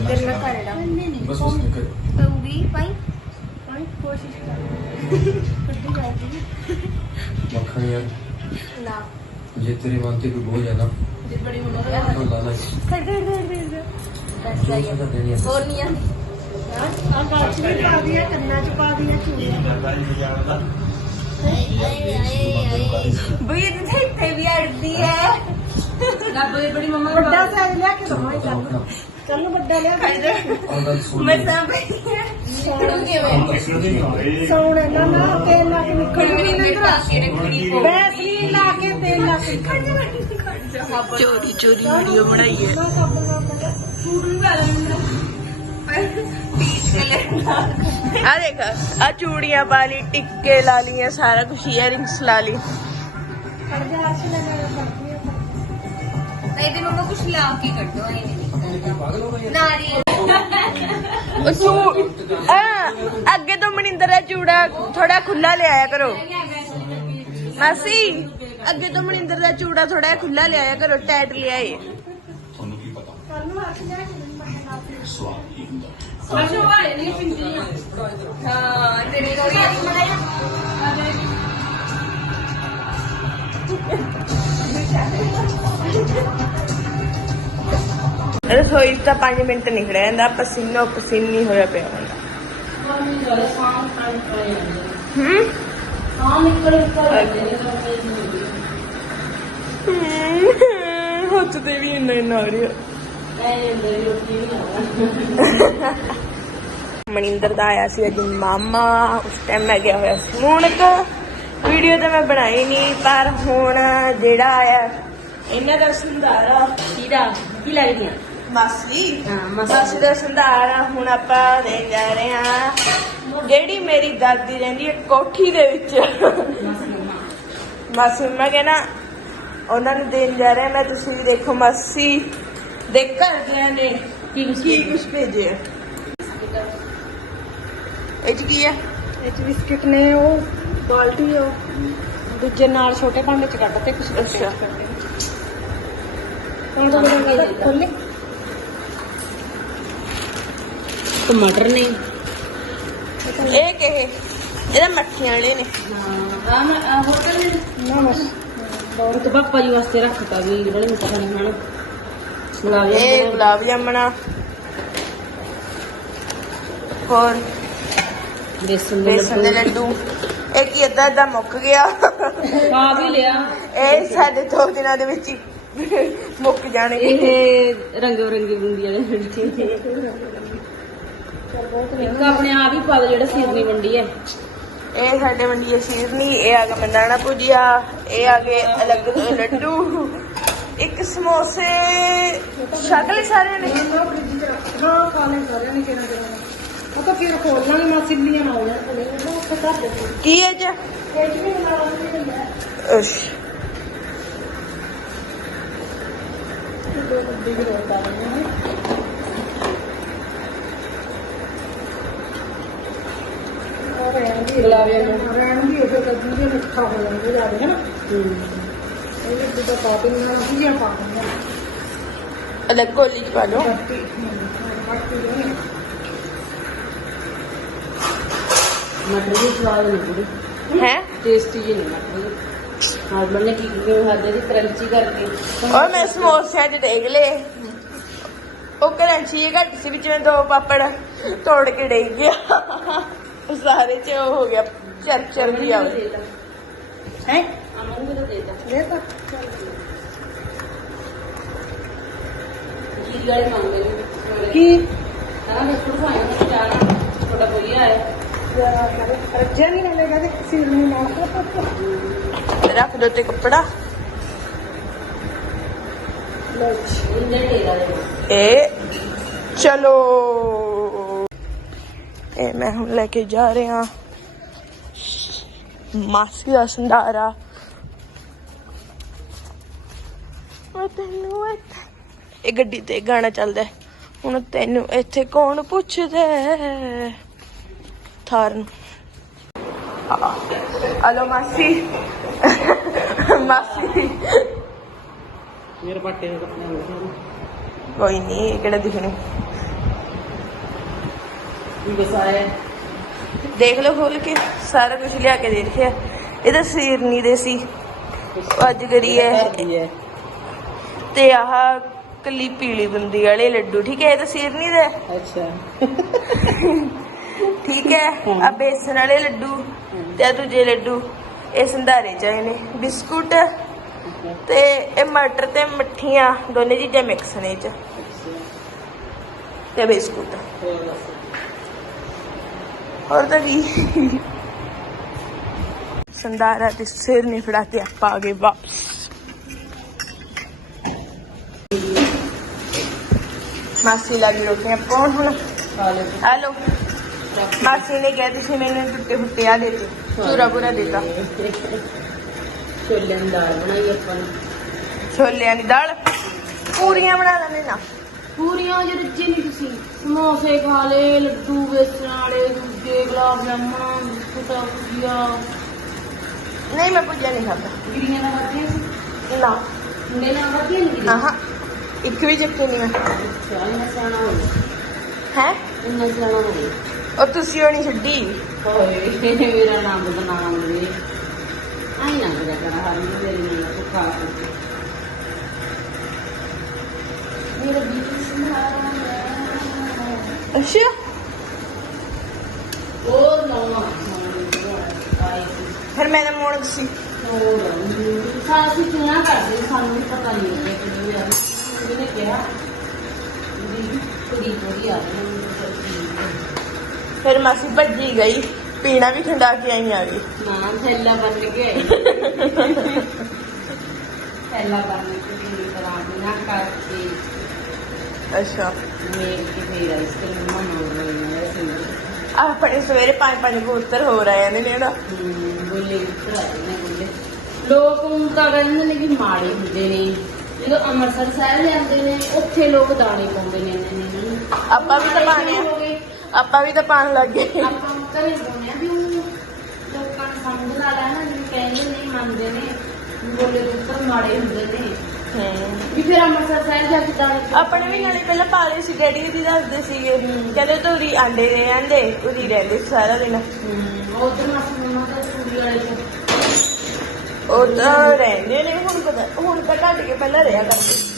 तेरे ना करेगा बस उसने कर करूंगी भाई भाई कोशिश कर कट्टी जाएगी मक्खन यार ना ये तेरी मानती कोई बोझ है ना जित बड़ी मम्मा तो लाना बस जो सजा देनी है और नहीं आती बात में पा दिया कन्ना च पा दिया चूड़ियां भैया तो देखते भी अड़ती है ना बड़ी मम्मा बड़ा साइज लिया के दो चल बड़ा लिया मैं समझ सोने ना ना तेल ला के निकल वैसलीन ला के तेल ला के चोरी चोरी वीडियो बनाई है आ देखा आ चूड़ियां पा ली टिक्के ला लिए सारा कुछ इयरिंग्स ला ली नहीं मम्मा कुछ ला के कर दो नारियल अगे तो मनिंदर का चूड़ा थोड़ा खुला ले आया करो मासी अगे तो मनिंदर का चूड़ा थोड़ा खुला ले आया करो टाइट ले आए रसोई तो 5 मिनट निकल जाता पसीनो पसीनी होया पिया हथ ते भी इन्ना इन्ना आ रही मनिंदर का आया सी अज मामा उस टाइम मैं गया हुआ मूणक वीडियो तो मैं बनाई नहीं पर हुण जेड़ा आया इन्हां दा संधारा की लगदी मासी मासी का संधारा हुण आपां देण जा रहे हां जेड़ी मेरी दादी रहिंदी है कोठी दे विच मासी मैं कहना उन्होंने देन जा रहे हैं मैं तुसीं देखो मासी दे घर दियां ने की कुछ भेजे की है बिस्किट ने वो बाल्टी दूजे नाल छोटे भांडे च कट ते कुछ अच्छा खोले टमाटर ने ये मट्ठियां वाले ने होटल ने ना बस तो पापा जी वास्ते रखता भी बड़े मिठा खाने गुलाब ये गुलाब जामुना और बेसन बेसन दे लड्डू एक ही अद्धा अद्धा मुक गया खा भी लिया ਇਹ ਸਾਡੇ 2 ਦਿਨਾਂ ਦੇ ਵਿੱਚ ਹੀ ਮੁੱਕ ਜਾਣਗੇ ਇਹ ਰੰਗ ਬਰੰਗੀ ਬੁੰਦੀਆਂ ਨੇ ਇੱਕ ਆਪਣੇ ਆਪ ਹੀ ਪਾ ਦੋ ਜਿਹੜਾ ਸੀਰਨੀ ਮੰਡੀ ਹੈ ਇਹ ਸਾਡੇ ਮੰਡੀ ਦੀ ਸ਼ੀਰਨੀ ਇਹ ਆ ਗਿਆ ਮੰਦਾਣਾ ਭੁਜੀਆ ਇਹ ਆ ਗਏ ਅਲੱਗ ਤੋਂ ਲੱਡੂ ਇੱਕ ਸਮੋਸੇ ਸ਼ਕਲ ਸਾਰੇ ਨੇ ਹਾਂ ਖਾਣੇ ਸਾਰਿਆਂ ਨੇ ਕਿਹੜਾ ਕਿਹੜਾ ਉਹ ਤਾਂ ਫਿਰ ਖੋਲਣਾ ਨਹੀਂ ਮੈਂ ਸਿੱਲੀਆਂ ਲਾਉਣਾ ਉਹ ਤਾਂ ਕਰ ਦੇ ਕੀ ਹੈ ਜੀ ਇਹ ਵੀ ਲਾਉਣਾ ਅਸ਼ ਦੋ ਵੱਡੀ ਵੀ ਰੋਟਾ ਨੇ ਗੁਲਾਬ ਜਾਮੁਨ ਰਹਿਣ ਦੀ ਉਹ ਤਾਂ ਦੂਜੇ ਮਿੱਠਾ ਹੋ ਜਾਂਦਾ ਜ਼ਿਆਦਾ ਹੈ ਨਾ ਇਹ ਵੀ ਤਾਂ ਕਾਟਿੰਗ ਨਾਲ ਦੂਜੇ ਪਾ ਦਿੰਦੇ ਅਲੱਗ ਕੋਲੀ ਚ ਪਾ ਲਓ ਮਟਰ ਦੀ ਸਵਾਦ ਨਹੀਂ ਪੂਰੀ ਹੈ ਟੇਸਟੀ ਜੀ ਨਹੀਂ ਮਟਰ ਹਾਰਮਨ ਨੇ ਕੀ ਕਿਉਂ ਖਾਦੇ ਦੀ ਕਰੰਚੀ ਕਰਕੇ और मैं समोसिया च देख ले वो करंची घट सी बिच में 2 पापड़ तोड़ के डेग गया सारे च हो गया चर भी आ ਹੈ ਅਮਨ ਨੂੰ ਦੇ ਦਿੱਤਾ ਲੈ ਤਾਂ ਜੀਰੀ ਵਾਲੇ ਮੰਗਦੇ ਨੇ ਕੀ ਨਾ ਬਿਸਕੁਟ ਖਾਣੇ ਚਾਹ ਥੋੜਾ ਬੋਲਿਆ ਹੈ ਰੱਜਿਆ ਨਹੀਂ ਰਹੇਗਾ ਤੇ ਸਿਰਨੀ ਨਾਲ रख दो ते कपड़ा ਇੰਜਨ ਟੇਗਾ ਦੇ ए चलो ए मैं हम लेके जा रहे हैं मासी का संधारा ਇਹ ਗੱਡੀ ਤੇ ਗਾਣਾ ਚੱਲਦਾ ਹੁਣ ਤੈਨੂੰ ਇੱਥੇ ਕੌਣ ਪੁੱਛਦਾ ਥਾਰ ਨੂੰ ਹਲੋ ਮਾਸੀ ਮਾਸੀ ਮੇਰੇ ਪਾਟੇ ਦੇ ਕੱਪੜੇ ਕੋਈ ਨਹੀਂ ਕਿਹੜਾ ਦਿਖਣੀ ਬਸਾਇਆ ਦੇਖ ਲਓ ਖੋਲ ਕੇ ਸਾਰਾ ਕੁਝ ਲਿਆ ਕੇ ਦੇ ਰੱਖਿਆ। ਇਹ ਤਾਂ ਸੀਰਨੀ ਦੇ ਸੀ, ਉਹ ਅੱਜ ਕਰੀ ਹੈ। ਤੇ ਆਹ ਕੱਲੀ ਪੀਲੀ ਬੁੰਦੀ ਵਾਲੇ ਲੱਡੂ, ਠੀਕ ਹੈ, ਇਹ ਤਾਂ ਸੀਰਨੀ ਦੇ। ਅੱਛਾ ਠੀਕ ਹੈ, ਆ ਬੇਸਨ ਵਾਲੇ ਲੱਡੂ ਤੇ ਆ ਦੂਜੇ ਲੱਡੂ ਇਹ ਸੰਧਾਰੇ ਚ ਆਏ ਨੇ। ਬਿਸਕੁਟ ਤੇ ਇਹ ਮਟਰ ਤੇ ਮੱਠੀਆਂ ਦੋਨੇ ਚੀਜ਼ਾਂ ਮਿਕਸ ਨੇ ਇਹ ਚ, ਤੇ ਬਿਸਕੁਟ ਹੋਰ ਤਾਂ ਕੀ। ਸੰਧਾਰਾ ਤੇ ਸਿਰ ਨਹੀਂ ਫੜਾ ਕੇ ਆਪਾਂ ਆ ਗਏ ਵਾਪਸ। ਮਾਸੀ ਲੱਗੀ ਰੋਟੀਆਂ ਪਾਉਣ ਹੁਣ। ਹੈਲੋ, ਮਾਸੀ ਨੇ ਕਿਹਾ ਤੁਸੀਂ ਮੈਨੂੰ ਟੁੱਟੇ ਫੁੱਟੇ ਆ ਦੇਤੇ, ਚੂਰਾ ਪੂਰਾ ਦੇਤਾ। ਛੋਲਿਆਂ ਦੀ ਦਾਲ ਬਣਾਈ ਆਪਾਂ ਨੇ। ਛੋਲਿਆਂ ਦੀ ਦਾਲ ਪੂਰੀਆਂ ਬਣਾ ਲੈਂਦੇ ਨਾ। ਪੂਰੀਆਂ ਜੇ ਰੱਜੇ ਨਹੀਂ ਤੁਸੀਂ, ਸਮੋਸੇ ਖਾ ਲਏ, ਲੱਡੂ ਵੇਸਣ ਵਾਲੇ, ਦੂਜੇ ਗੁਲਾਬ ਜਾਮਣ, ਬਿਸਕੁਟ, ਭੁਜੀਆ। ਨਹੀਂ ਮੈਂ ਭੁੱਜਿਆ ਨਹੀਂ ਖਾਦਾ। ਗਿਰੀਆਂ ਨਾਲ ਖਾਧੀਆਂ ਸੀ ਨਾ ਮੁੰਡੇ ਨਾਲ ਖਾਧੀਆਂ ਨਹੀਂ ਗਿਰੀਆਂ। ਆਹਾਂ ਇੱਕ ਵੀ ਚੱਕੀ ਨਹੀਂ ਅੱਛਾ ਇੰਨਾ ਸਿਆਣਾ ਹੋ ਗਿਆ, ਹੈ। ਇੰਨਾ ਸਿਆਣਾ ਹੋ ਗਿਆ। ਉਹ ਤੁਸੀਂ ਉਹ ਨਹੀਂ ਛੱਡੀ। ਹੋਏ ਮੇਰਾ ਨਾਮ ਬਦਨਾਮ ਹੋਵੇ ਆਈ ਨਾ ਕਰਿਆ ਕਰ ਹਰ ਨੂੰ ਮੇਰੀ ਨਹੀਂ ਤੂੰ ਖਾ ਕੇ ਮੇਰਾ ਬੀਬੀ ਸੰਭਾਲਾ ਅੱਛਾ ਉਹ ਨਵਾਂ ਆਈ ਫਿਰ ਮੈਂ ਤਾਂ ਮੋੜ ਸੀ। ਸਾਰਾ ਕੁਝ ਚੁਣਾ ਕਰਦੇ ਸਾਨੂੰ ਵੀ ਪਤਾ ਨਹੀਂ ਲੱਗਿਆ ਕਿ ਯਾਰ ਉਹਨੇ ਕਿਹਾ ਵੀ ਕੁੜੀ ਥੋੜੀ ਆ ਰਹੀ ਫਿਰ ਮਾਸੀ ਭੱਜੀ ਗਈ, ਪੀਣਾ ਵੀ ਖੰਡਾ ਕੇ ਆਈ ਆ ਗਈ। ਨਾ ਥੈਲਾ ਬਣ ਕੇ ਆਈ ਥੈਲਾ ਬਣ ਕੇ ਪੂਰੀ ਤਰ੍ਹਾਂ ਬਿਨਾ ਕਰਕੇ ਅੱਛਾ ਮੇਲ ਕੇ ਫੇਰ ਆਈਸਕ੍ਰੀਮ ਬਣਾਉਣ ਲਈ ਸੀ। ਆਪਣੇ ਸਵੇਰੇ 5 ਕਬੂਤਰ ਹੋ ਰਹੇ ਨੇ ਇਹਦਾ। ਬੋਲੇ ਨੇ ਲੋਕ ਹੁਣ ਤਾਂ ਕਹਿੰਦੇ ਨੇ ਕਿ ਮਾੜੇ ਹੁੰਦੇ ਨੇ, ਜਦੋਂ ਅੰਮ੍ਰਿਤਸਰ ਸਾਹਿਬ ਜਾਂਦੇ ਨੇ ਉੱਥੇ ਲੋਕ ਦਾਣੇ ਪਾਉਂਦੇ ਨੇ ਇਹਨਾਂ ਨੇ। ਆਪਾਂ ਵੀ ਤਾਂ ਪਾਣੇ ਆ, ਆਪਾਂ ਵੀ ਤਾਂ ਪਾਣ ਲੱਗ ਗਏ। ਆਪਾਂ ਘਰੇ ਪਾਉਂਦੇ ਆ ਵੀ ਉਹ ਲੋਕਾਂ ਨੂੰ ਸਮਝ ਲਾ ਲੈਣਾ ਜਿਵੇਂ ਕਹਿੰਦੇ ਨਹੀਂ ਮੰਨਦੇ ਨੇ ਵੀ ਬੋਲੇ ਕਬੂਤਰ ਮਾੜੇ ਹੁੰਦੇ ਨੇ ਵੀ ਫਿਰ ਅੰਮ੍ਰਿਤਸਰ ਸਾਹਿਬ ਜਾ ਕੇ ਦਾਣੇ ਆਪਣੇ ਵੀ ਨਾਲੇ ਪਹਿਲਾਂ ਪਾਲੇ ਸੀ, ਡੈਡੀ ਵੀ ਦੱਸਦੇ ਸੀਗੇ, ਕਹਿੰਦੇ ਧੂਰੀ ਆਂਡੇ ਦੇ ਆਂਦੇ ਧੂਰੀ ਰਹਿੰਦੇ ਸੀ ਸਾਰਾ ਦਿਨ। ਉਧਰ ਮਾਸੀ ਮੰਮਾ ਤਾਂ ਸੂਰੀ ਵਾਲੇ ਚ ਉਹ ਤਾਂ ਰਹਿੰਦੇ ਨੇ, ਹੁਣ ਪਤਾ ਹੁਣ ਤਾਂ ਘੱਟ ਕੇ ਪਹਿਲਾਂ ਰਿਹਾ ਕਰਦੇ।